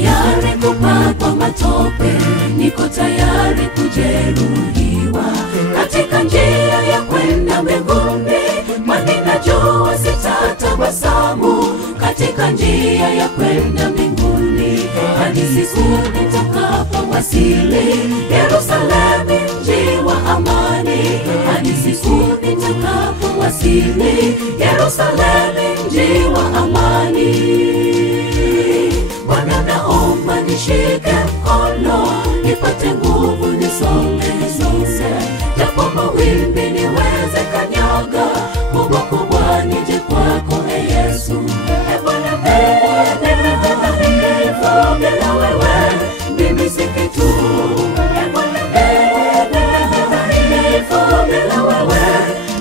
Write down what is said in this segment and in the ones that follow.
tayari kupakwa matope, niko tayari kujeruhiwa katika njia ya kwenda mbinguni, kwani najua sitatabasamu katika njia ya kwenda mbinguni, hadi siku nitakapowasili Yerusalemu, mji wa amani, hadi siku nitakapowasili Yerusalemu, mji wa amani. Bwana, naomba nishike mkono, nipate nguvu nisonge, japo mawimbi niweze kanyaga, kubwa kubwa nije kwako Yesu. Bwana, bila wewe mimi si kitu. Bwana, bila wewe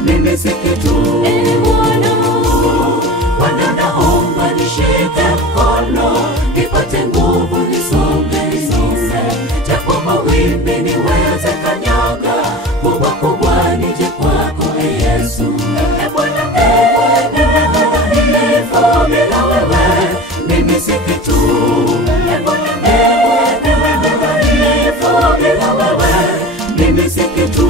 mimi si kitu. Bwana, naomba nishike mkono, nipate nguvu nisonge, japo mawimbi niweze kanyaga, kubwa kubwa nije kwako Yesu. Bwana, bila wewe mimi si kitu. Bwana, bila wewe mimi si kitu.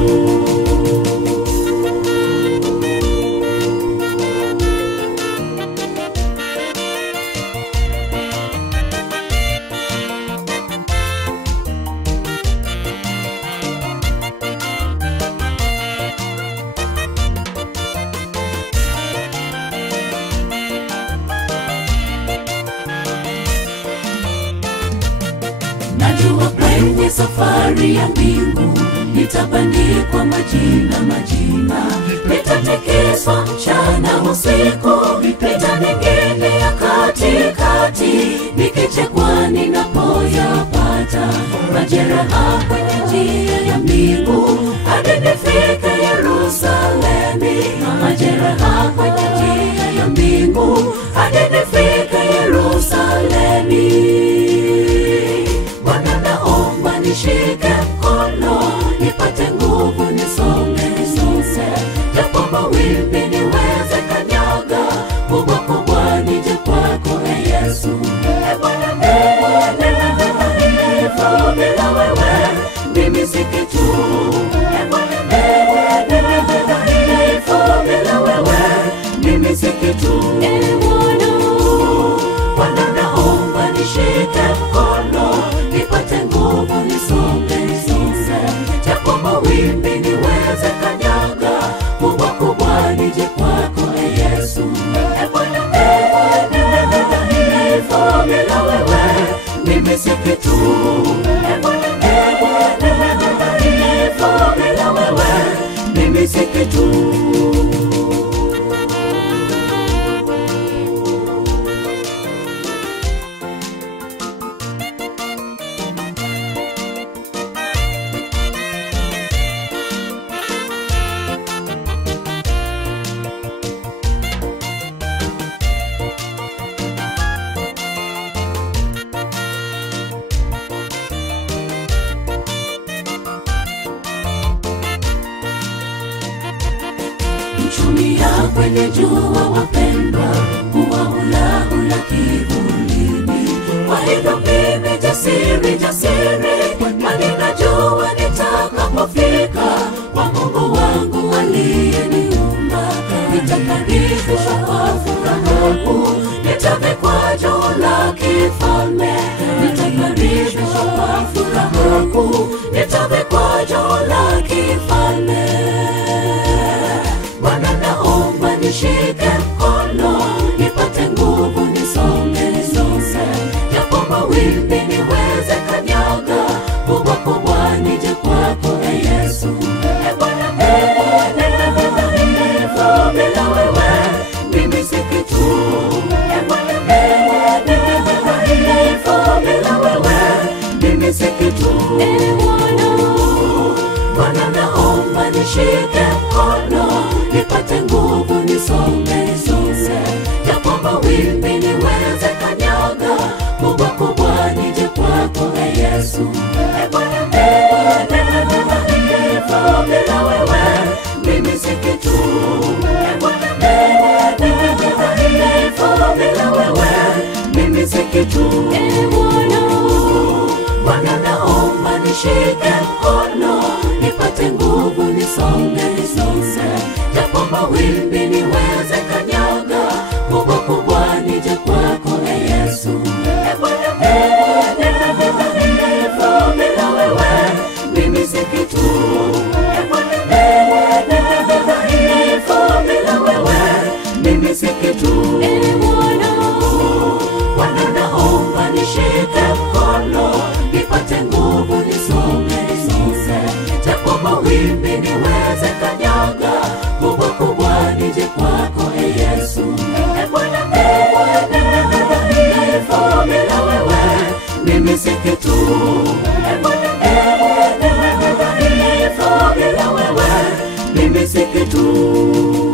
Najua kwenye safari ya mbingu nitabandikwa majina, nitatikiswa mchana usiku, nitaning'inia katikati, nikichekwa ninapoyapata majeraha kwenye njia ya mbingu, hadi nifike Yerusalemu. Majeraha kwenye njia ya mbingu, hadi nifike Yerusalemu. Bwana, naomba nishike mkono, nipate nguvu nisonge, japo mawimbi niweze kanyaga, kubwa kubwa nije kwako Yesu. Bwana, bila wewe mimi si kitu. Bwana, bila wewe mimi si kitu. Bwana, naomba nishike mkono, nipate nguvu nisonge, japo mawimbi niweze kanyaga, kubwa kubwa nije kwako Yesu. Bwana, bila wewe mimi si kitu. Bwana, bila wewe mimi si kitu. Mchumia kwenye jua wapendwa, huwa hula kivulini. Kwa hivyo mimi jasiri, kwani najua nitakapofika kwa Mungu wangu aliyeniumba, nitakaribishwa kwa furaha kuu, nitavikwa joho la kifalme, nitakaribishwa kwa furaha kuu, nitavikwa joho la kifalme. Bwana, naomba nishike mkono, nipate nguvu nisonge, japo mawimbi niweze kanyaga, kubwa kubwa nije kwako Yesu. Bwana, bila wewe mimi si kitu. Bwana, bila wewe mimi si kitu. Bwana, naomba nishike mkono, nipate nguvu nisonge, japo mawimbi niweze kanyaga, kubwa kubwa nije nishike mkono, nipate nguvu nisonge, japo mawimbi niweze kanyaga, kubwa kubwa nije kwako Yesu. Bila wewe mimi si kitu, bila wewe mimi si kitu. Bwana naomba nishike mkono, nipate nguvu nisonge, japo mawimbi niweze kanyaga, kubwa kubwa nije kwako Yesu. Bila wewe mimi si kitu, bila wewe mimi si kitu.